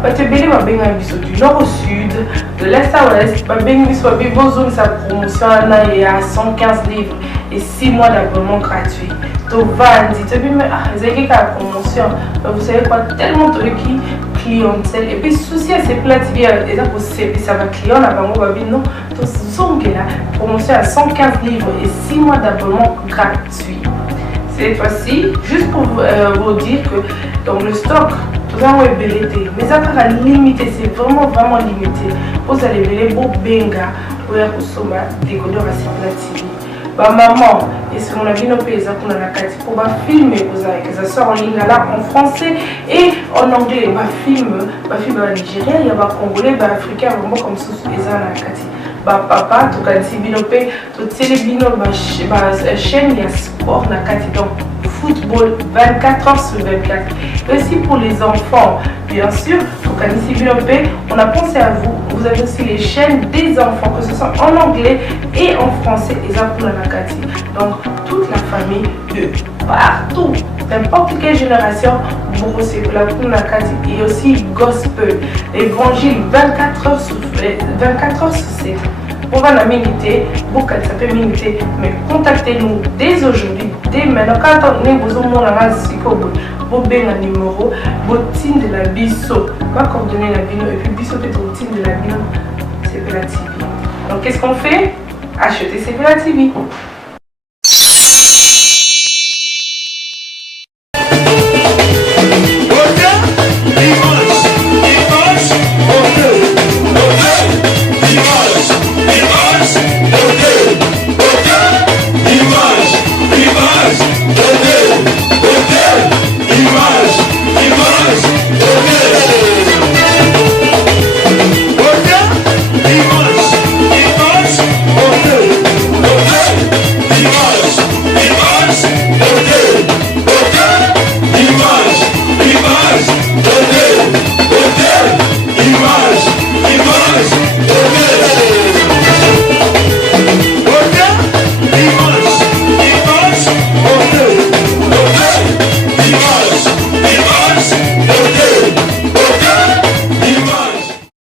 Batebele va bien du nord au sud, de l'est à l'ouest, va bien besoin sa promotion il y a 115 livres et 6 mois d'abonnement gratuit. Donc, Vandi, tu dis, mais la promotion, vous savez quoi, tellement de clientèle. Et puis, souci à ces plats, ça va client, là, non, donc, la promotion à 115 livres et 6 mois d'abonnement gratuit. Cette fois-ci, juste pour vous dire que donc, le stock, tout ça est belleté, mais ça sera limité, c'est vraiment limité. Vous allez belleter beau benga pour consommer décodeur à CPLA TV. Bah maman, et si on a vu nos pays pour filmer, que ça sort en ligne là en français et en anglais, film en Nigeria, il y a des Congolais, des Africains, vraiment comme ça, les papa tokati bino pe toteli bino chaîne ya sport na kati donc football 24 heures sur 24. Et aussi pour les enfants, bien sûr, on a pensé à vous. Vous avez aussi les chaînes des enfants, que ce soit en anglais et en français, et ça pour la Nakati. Donc, toute la famille de partout, n'importe quelle génération, vous c'est pour la Nakati. Et aussi gospel, évangile 24 heures sur 7. On va la miniter, beaucoup ça peut miniter, mais contactez-nous dès aujourd'hui, dès maintenant. Quand on est besoin de un numéro, botine de la biso, va coordonner la bino et puis biso peut botine de la bino, c'est la TV. Donc qu'est-ce qu'on fait? Acheter c'est la TV.